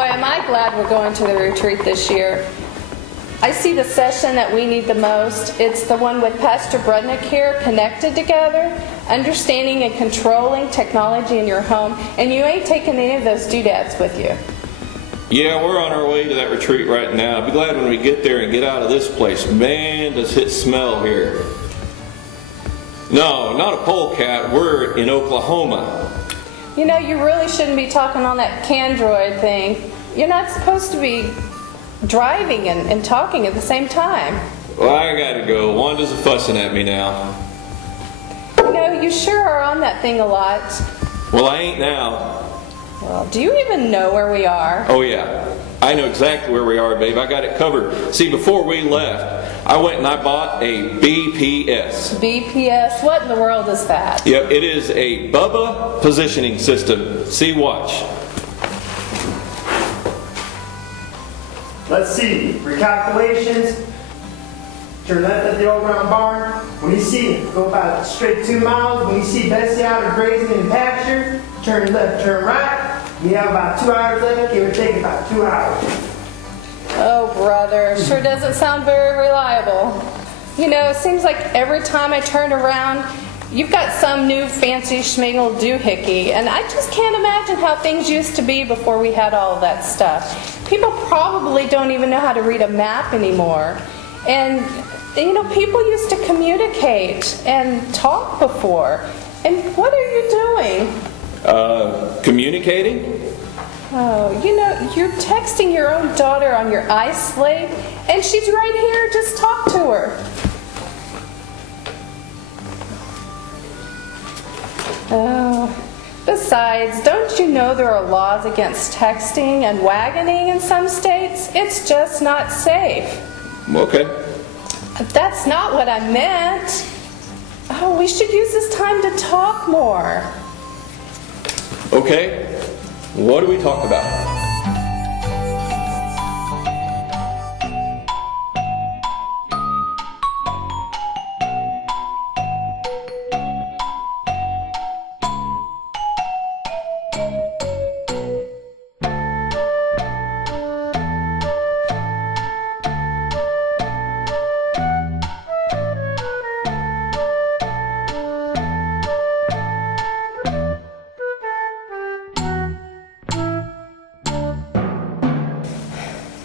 Boy, am I glad we're going to the retreat this year. I see the session that we need the most. It's the one with Pastor Brudnick here, Connected Together, understanding and controlling technology in your home. And you ain't taking any of those doodads with you. Yeah, we're on our way to that retreat right now. I'll be glad when we get there and get out of this place. Man, does it smell here. No, not a polecat. We're in Oklahoma. You know, you really shouldn't be talking on that Candroid thing. You're not supposed to be driving and talking at the same time. Well, I gotta go. Wanda's fussing at me now. You know, you sure are on that thing a lot. Well, I ain't now. Well, do you even know where we are? Oh, yeah. I know exactly where we are, babe. I got it covered. See, before we left, I went and I bought a BPS. BPS? What in the world is that? Yep, it is a Bubba positioning system. See, watch. Let's see. Recalculations. Turn left at the old round barn. When you see it, go about straight 2 miles. When you see Bessie out and grazing in the pasture, turn left, turn right. You have about 2 hours left. It would take about 2 hours. Oh, brother. Sure doesn't sound very reliable. You know, it seems like every time I turn around, you've got some new fancy schmiggle doohickey, and I just can't imagine how things used to be before we had all of that stuff. People probably don't even know how to read a map anymore. And, you know, people used to communicate and talk before. And what are you doing? Communicating? Oh, you know, you're texting your own daughter on your iSlate, and she's right here. Just talk to her. Oh, besides, don't you know there are laws against texting and wagoning in some states? It's just not safe. Okay. That's not what I meant. Oh, we should use this time to talk more. Okay. What do we talk about?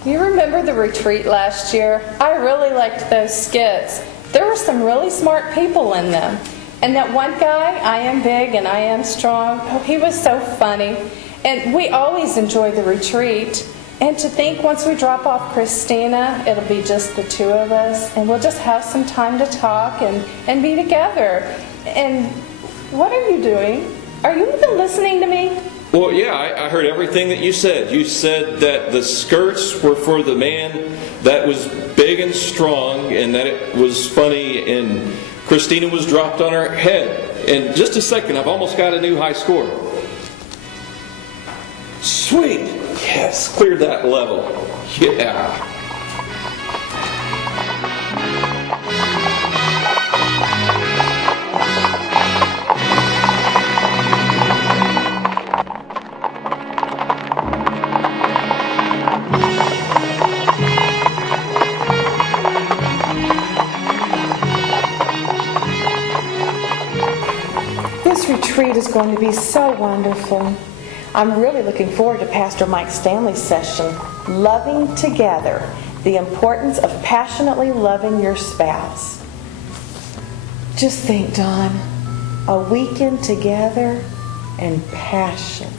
You remember the retreat last year? I really liked those skits. There were some really smart people in them. And that one guy, I am big and I am strong, oh, he was so funny. And we always enjoy the retreat. And to think once we drop off Christina, it'll be just the two of us, and we'll just have some time to talk and be together. And what are you doing? Are you even listening to me? Well, yeah, I heard everything that you said. You said that the skirts were for the man that was big and strong, and that it was funny, and Christina was dropped on her head. In just a second, I've almost got a new high score. Sweet. Yes, cleared that level. Yeah. This retreat is going to be so wonderful. I'm really looking forward to Pastor Mike Stanley's session, Loving Together, the importance of passionately loving your spouse. Just think, Don, a weekend together and passion.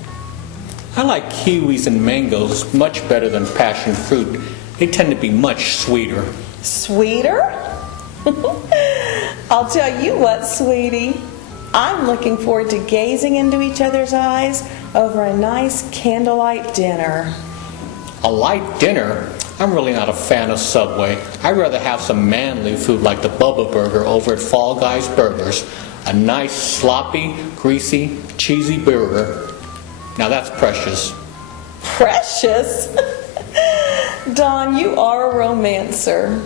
I like kiwis and mangoes much better than passion fruit. They tend to be much sweeter. Sweeter? I'll tell you what, sweetie. I'm looking forward to gazing into each other's eyes over a nice candlelight dinner. A light dinner? I'm really not a fan of Subway. I'd rather have some manly food like the Bubba Burger over at Fall Guys Burgers. A nice, sloppy, greasy, cheesy burger. Now that's precious. Precious? Don, you are a romancer.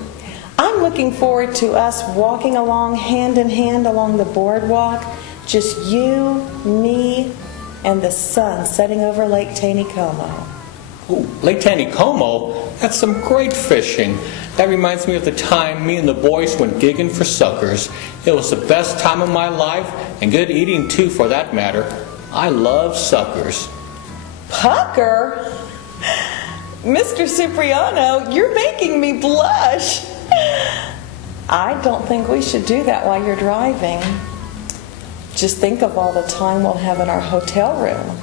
I'm looking forward to us walking along hand in hand along the boardwalk. Just you, me, and the sun setting over Lake Taneycomo. Ooh, Lake Taneycomo, that's some great fishing. That reminds me of the time me and the boys went gigging for suckers. It was the best time of my life, and good eating too for that matter. I love suckers. Pucker? Mr. Cipriano, you're making me blush. I don't think we should do that while you're driving. Just think of all the time we'll have in our hotel room.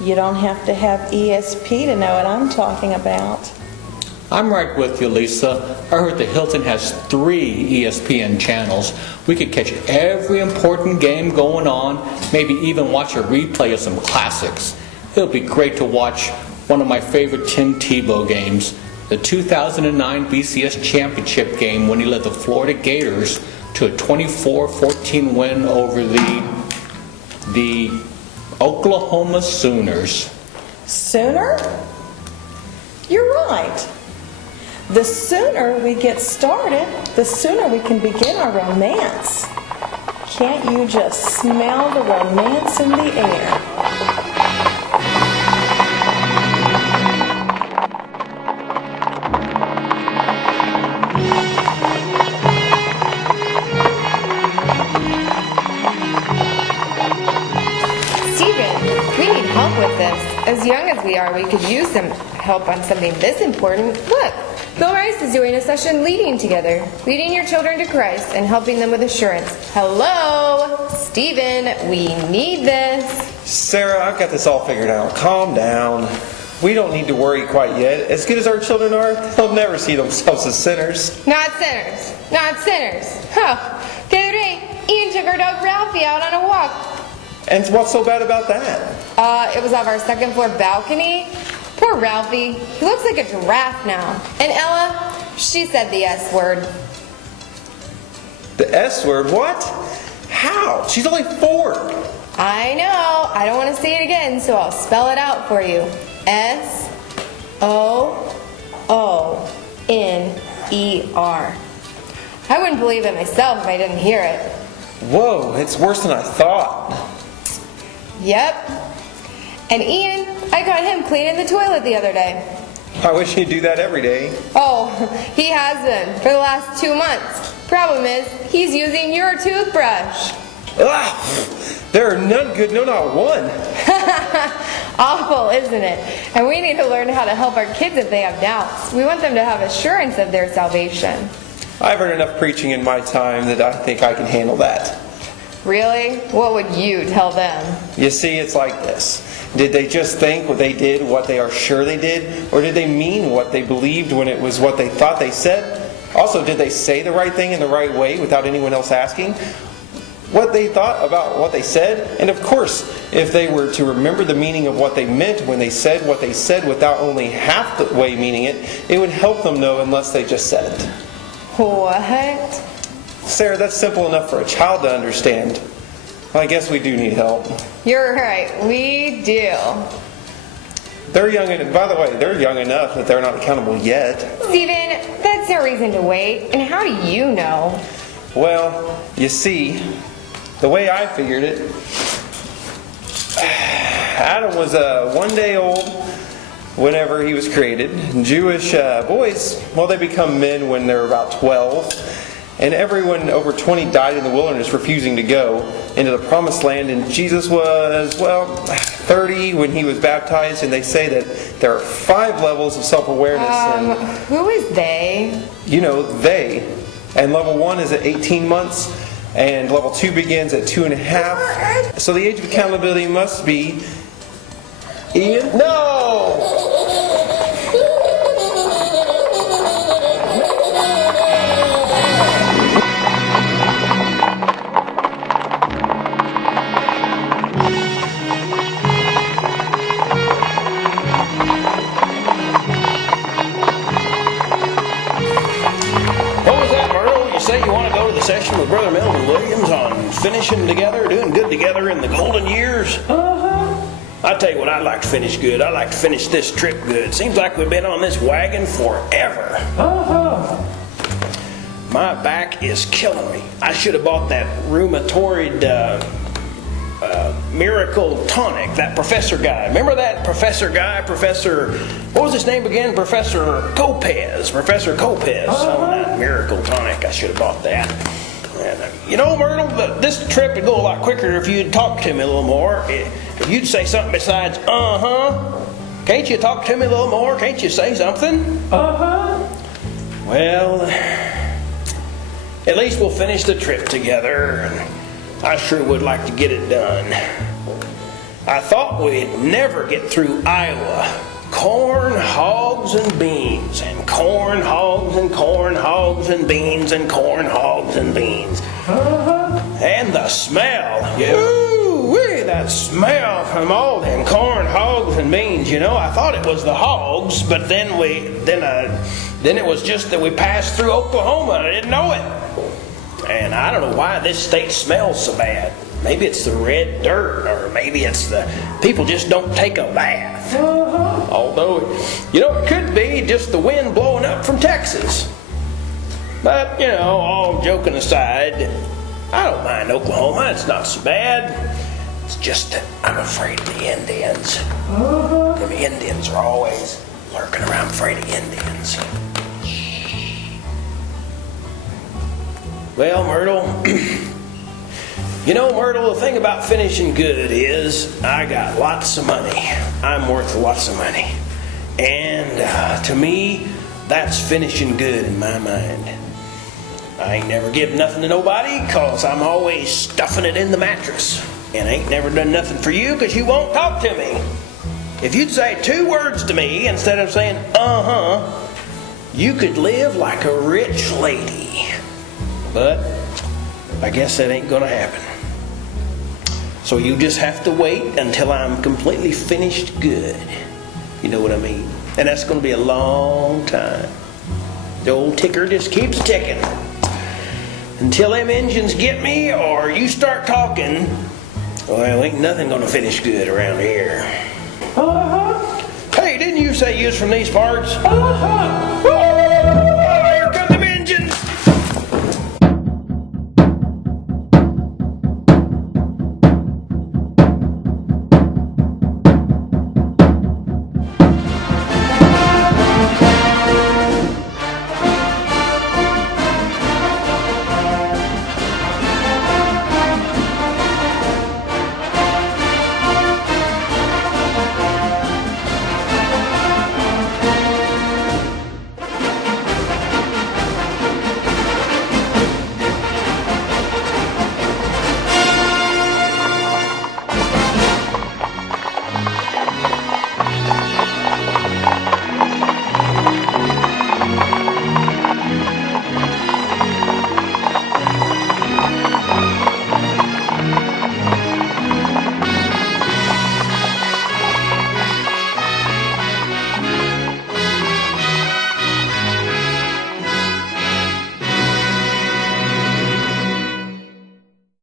You don't have to have ESP to know what I'm talking about. I'm right with you, Lisa. I heard the Hilton has 3 ESPN channels. We could catch every important game going on, maybe even watch a replay of some classics. It'll be great to watch one of my favorite Tim Tebow games, the 2009 BCS Championship game when he led the Florida Gators to a 24-14 win over the Oklahoma Sooners. Sooner? You're right. The sooner we get started, the sooner we can begin our romance. Can't you just smell the romance in the air? With this. As young as we are, we could use some help on something this important. Look, Bill Rice is doing a session leading together, leading your children to Christ and helping them with assurance. Hello, Stephen, we need this. Sarah, I've got this all figured out. Calm down. We don't need to worry quite yet. As good as our children are, they'll never see themselves as sinners. Not sinners. Not sinners. Huh. The other day, Ian took our dog Ralphie out on a walk. And what's so bad about that? It was off our second floor balcony. Poor Ralphie. He looks like a giraffe now. And Ella, she said the S word. The S word? What? How? She's only 4. I know. I don't want to say it again, so I'll spell it out for you. S-O-O-N-E-R. I wouldn't believe it myself if I didn't hear it. Whoa, it's worse than I thought. Yep. And Ian, I caught him cleaning the toilet the other day. I wish he'd do that every day. Oh, he has been for the last 2 months. Problem is, he's using your toothbrush. Ah, there are none good, no, not one. Awful, isn't it? And we need to learn how to help our kids if they have doubts. We want them to have assurance of their salvation. I've heard enough preaching in my time that I think I can handle that. Really? What would you tell them? You see, it's like this. Did they just think what they did what they are sure they did? Or did they mean what they believed when it was what they thought they said? Also, did they say the right thing in the right way without anyone else asking what they thought about what they said? And of course, if they were to remember the meaning of what they meant when they said what they said without only half the way meaning it, it would help them know unless they just said it. What? Sarah, that's simple enough for a child to understand. Well, I guess we do need help. You're right, we do. They're young, and by the way, they're young enough that they're not accountable yet. Steven, that's no reason to wait. And how do you know? Well, you see, the way I figured it, Adam was 1 day old whenever he was created. Jewish boys, well, they become men when they're about 12. And everyone over 20 died in the wilderness refusing to go into the promised land. And Jesus was, 30 when he was baptized. And they say that there are 5 levels of self-awareness. Who is they? You know, they. And level 1 is at 18 months. And level 2 begins at 2.5. So the age of accountability must be... Ian? No! Session with Brother Melvin Williams on finishing together, doing good together in the golden years. I tell you what, I'd like to finish good. I'd like to finish this trip good. Seems like we've been on this wagon forever. My back is killing me. I should have bought that rheumatoid Miracle Tonic, that professor guy. Remember that professor guy? What was his name again? Professor Copez. Oh, that Miracle Tonic. I should have bought that. And, you know, Myrtle, this trip would go a lot quicker if you'd talk to me a little more. If you'd say something besides, Can't you talk to me a little more? Can't you say something? Well, at least we'll finish the trip together. And I sure would like to get it done. I thought we'd never get through Iowa. Corn, hogs, and beans, and corn, hogs, and corn, hogs, and beans, and corn, hogs, and beans. And the smell. Ooh-wee, that smell from all them corn, hogs, and beans. You know, I thought it was the hogs, but then it was just that we passed through Oklahoma and I didn't know it. And I don't know why this state smells so bad. Maybe it's the red dirt, or maybe it's the people just don't take a bath. Although, you know, it could be just the wind blowing up from Texas. But, you know, all joking aside, I don't mind Oklahoma. It's not so bad. It's just that I'm afraid of the Indians. Them Indians are always lurking around, afraid of Indians. Well, Myrtle, you know, Myrtle, the thing about finishing good is I got lots of money. I'm worth lots of money. And to me, that's finishing good in my mind. I ain't never give nothing to nobody because I'm always stuffing it in the mattress. And I ain't never done nothing for you because you won't talk to me. If you'd say 2 words to me instead of saying, you could live like a rich lady. But I guess that ain't gonna happen. So you just have to wait until I'm completely finished good. You know what I mean? And that's gonna be a long time. The old ticker just keeps ticking. Until them engines get me or you start talking, well, ain't nothing gonna finish good around here. Hey, didn't you say you was from these parts?